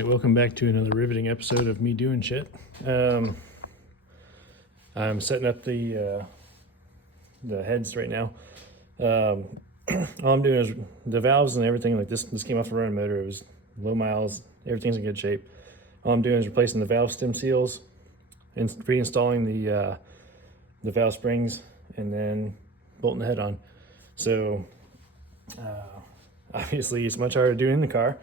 Alright, welcome back to another riveting episode of me doing shit. I'm setting up the heads right now. All I'm doing is the valves and everything, like this came off a running motor. It was low miles, everything's in good shape. All I'm doing is replacing the valve stem seals and reinstalling the valve springs and then bolting the head on. So obviously it's much harder to do in the car,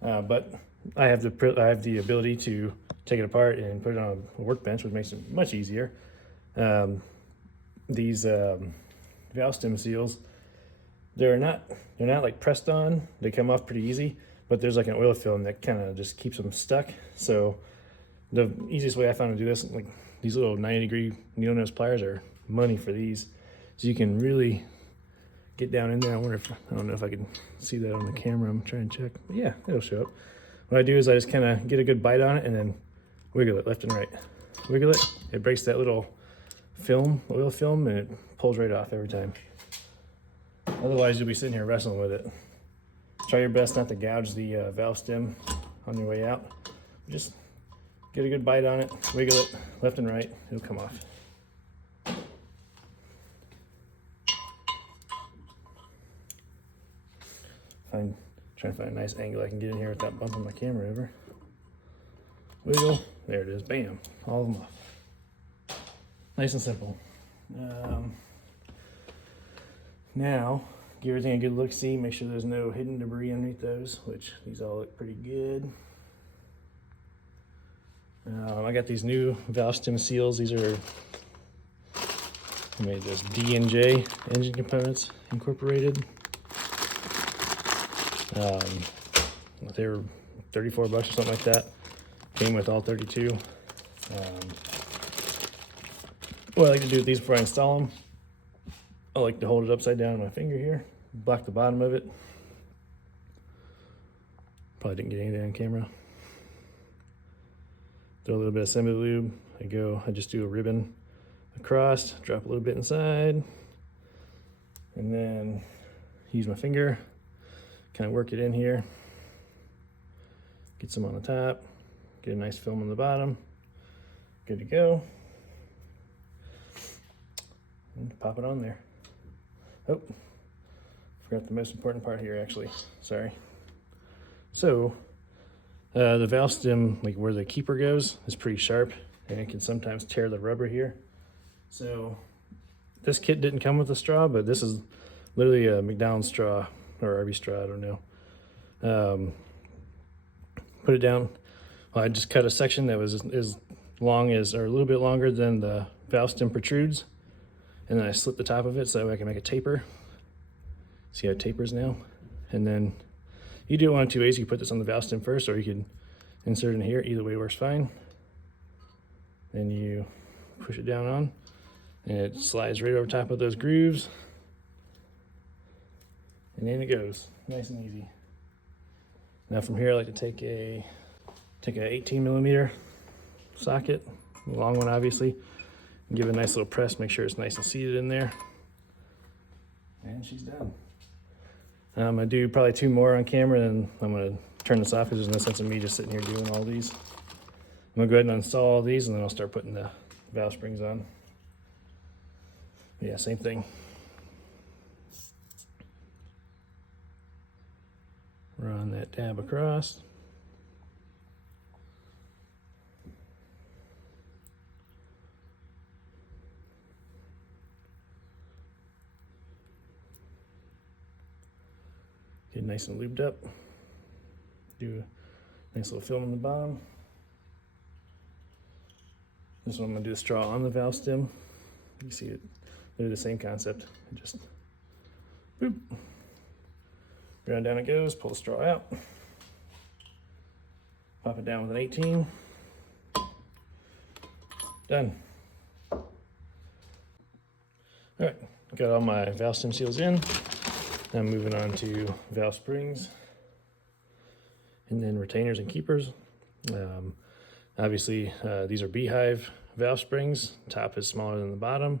but I have the ability to take it apart and put it on a workbench, which makes it much easier. These valve stem seals, they're not like pressed on. They come off pretty easy, but there's like an oil film that kind of just keeps them stuck. So the easiest way I found to do this, like these little 90-degree needle nose pliers are money for these. So you can really get down in there. I don't know if I can see that on the camera. I'm trying to check. But yeah, it'll show up. What I do is I just kind of get a good bite on it and then wiggle it left and right. Wiggle it, it breaks that little film, oil film, and it pulls right off every time. Otherwise, you'll be sitting here wrestling with it. Try your best not to gouge the valve stem on your way out. Just get a good bite on it, wiggle it left and right, it'll come off. Trying to find a nice angle I can get in here without bumping my camera over. Wiggle, there it is, bam, all of them off. Nice and simple. Now, give everything a good look, see, make sure there's no hidden debris underneath those, which these all look pretty good. I got these new valve stem seals. These are, I made this D&J engine components incorporated. They were $34 or something like that. Came with all 32. What I like to do with these before I install them, I like to hold it upside down on my finger here, block the bottom of it. Probably didn't get anything on camera. Throw a little bit of semi lube. I just do a ribbon across, drop a little bit inside, and then use my finger, kind of work it in here. Get some on the top, get a nice film on the bottom. Good to go. And pop it on there. Oh, forgot the most important part here actually, sorry. So, the valve stem, like where the keeper goes, is pretty sharp and it can sometimes tear the rubber here. So, this kit didn't come with a straw, but this is literally a McDonald's straw or Arby's straw, I don't know. Put it down. Well, I just cut a section that was as long as, or a little bit longer than the valve stem protrudes. And then I slit the top of it so that way I can make a taper. See how it tapers now? And then you do it one of two ways. You put this on the valve stem first, or you could insert it in here. Either way works fine. Then you push it down on, and it slides right over top of those grooves. And in it goes, nice and easy. Now from here, I like to take a 18mm socket, a long one obviously, and give it a nice little press, make sure it's nice and seated in there. And she's done. I'm gonna do probably two more on camera, and I'm gonna turn this off because there's no sense in me just sitting here doing all these. I'm gonna go ahead and install all these, and then I'll start putting the valve springs on. Yeah, same thing. Run that tab across. Get nice and lubed up. Do a nice little film on the bottom. This one I'm gonna do a straw on the valve stem. You see it, they're the same concept. Just boop. Ground down it goes, pull the straw out. Pop it down with an 18. Done. All right, got all my valve stem seals in. Now I'm moving on to valve springs and then retainers and keepers. Obviously, these are beehive valve springs. Top is smaller than the bottom.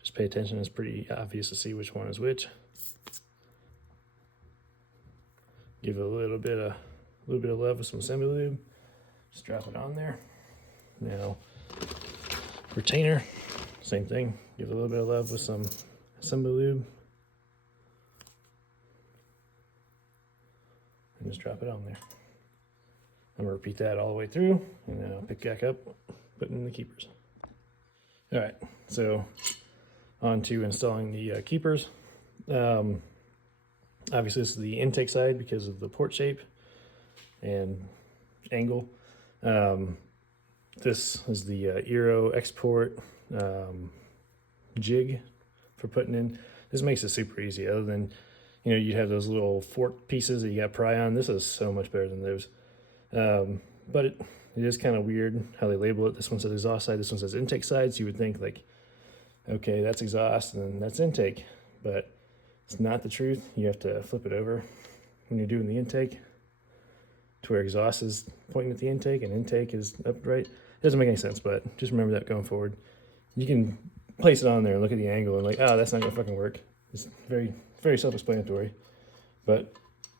Just pay attention, it's pretty obvious to see which one is which. Give it a little bit of little bit of love with some assembly lube. Just drop it on there. Now, retainer, same thing. Give it a little bit of love with some assembly lube. And just drop it on there. I'm gonna repeat that all the way through, and then I'll pick back up, put in the keepers. All right, so on to installing the keepers. Obviously this is the intake side because of the port shape and angle. This is the Euro export jig for putting in. This makes it super easy, other than, you know, you have those little fork pieces that you got to pry on. This is so much better than those. But it is kind of weird how they label it. This one says exhaust side, this one says intake side. So you would think like, okay, that's exhaust and then that's intake, but it's not the truth. You have to flip it over when you're doing the intake to where exhaust is pointing at the intake and intake is upright. It doesn't make any sense, but just remember that going forward. You can place it on there and look at the angle and like, oh, that's not gonna fucking work. It's very, very self-explanatory. But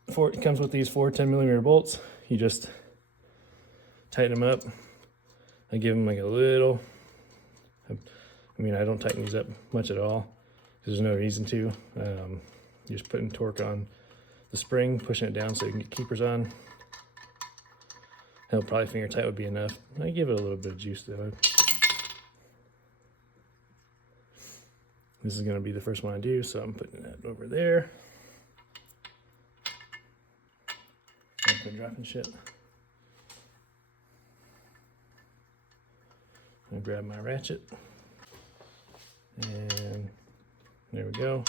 it comes with these 4 10mm bolts. You just tighten them up. I give them like a little, I mean, I don't tighten these up much at all because there's no reason to. You're just putting torque on the spring, pushing it down so you can get keepers on. Hell, probably finger tight would be enough. I give it a little bit of juice though. This is gonna be the first one I do, so I'm putting that over there. I'm dropping shit. I grab my ratchet, and there we go.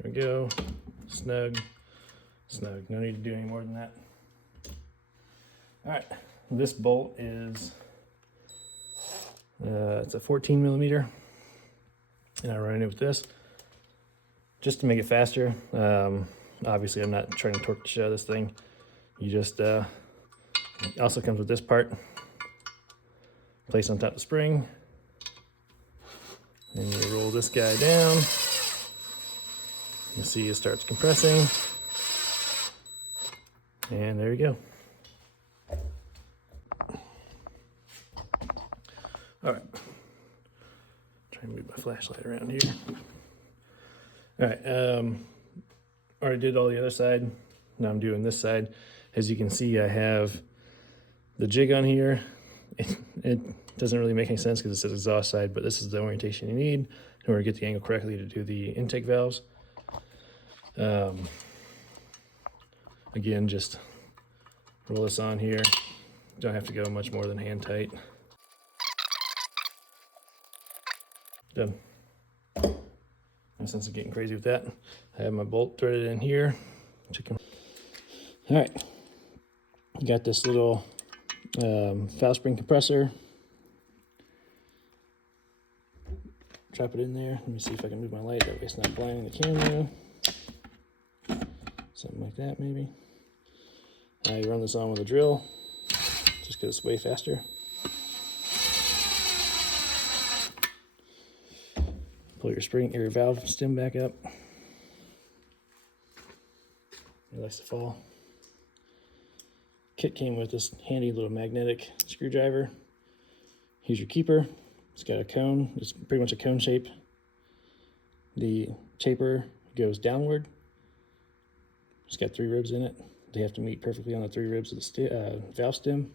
There we go. Snug, snug. No need to do any more than that. All right, this bolt is it's a 14mm, and I run it with this just to make it faster. Obviously, I'm not trying to torque the shit out of this thing. You just it also comes with this part. Place on top of the spring, and you roll this guy down. You see it starts compressing, and there you go. All right, try and move my flashlight around here. All right, already did all the other side. Now I'm doing this side. As you can see, I have the jig on here. It doesn't really make any sense because it says exhaust side, but this is the orientation you need in order to get the angle correctly to do the intake valves. Again, just roll this on here. Don't have to go much more than hand tight. Done. No sense of getting crazy with that. I have my bolt threaded in here. All right, got this little valve spring compressor. Drop it in there. Let me see if I can move my light, that way it's not blinding the camera. Something like that, maybe. You run this on with a drill, just because it's way faster. Pull your valve stem back up. It likes to fall. Kit came with this handy little magnetic screwdriver. Here's your keeper. It's got a cone. It's pretty much a cone shape. The taper goes downward. It's got 3 ribs in it. They have to meet perfectly on the 3 ribs of the valve stem.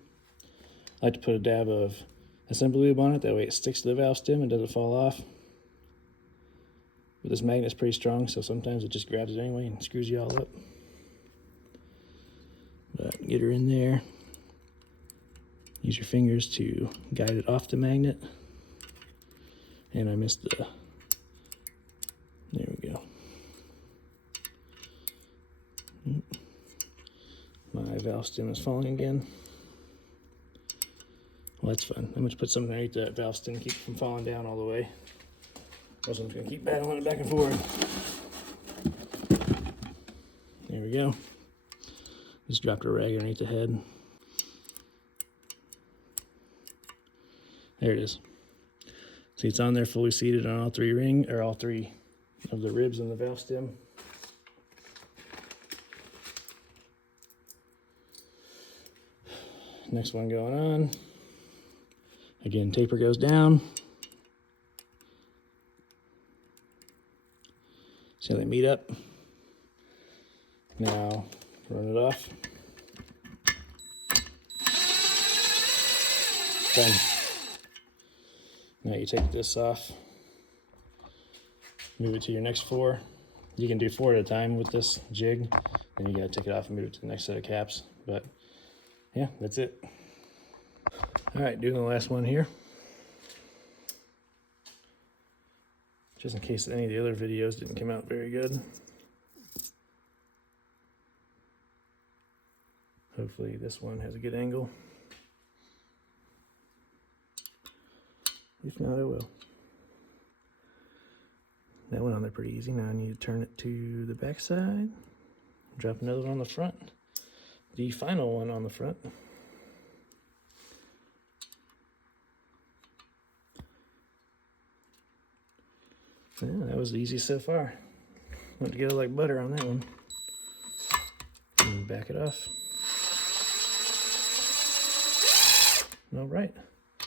I like to put a dab of assembly lube on it. That way it sticks to the valve stem and doesn't fall off. But this magnet's pretty strong, so sometimes it just grabs it anyway and screws you all up. But get her in there. Use your fingers to guide it off the magnet. And I missed the, there we go. My valve stem is falling again. Well, that's fun. I'm going to put something underneath that valve stem to keep it from falling down all the way. Otherwise, I'm just going to keep battling it back and forth. There we go. Just dropped a rag underneath the head. There it is. See, it's on there fully seated on all 3 of the ribs in the valve stem. Next one going on. Again, taper goes down. See how they meet up? Now, run it off. Done. Now you take this off, move it to your next 4. You can do 4 at a time with this jig, then you gotta take it off and move it to the next set of caps. But yeah, that's it. All right, doing the last one here. Just in case any of the other videos didn't come out very good. Hopefully this one has a good angle. If not, I will. That went on there pretty easy. Now I need to turn it to the back side. Drop another one on the front. The final one on the front. Yeah, that was easy so far. Went together like butter on that one. And back it off. All right.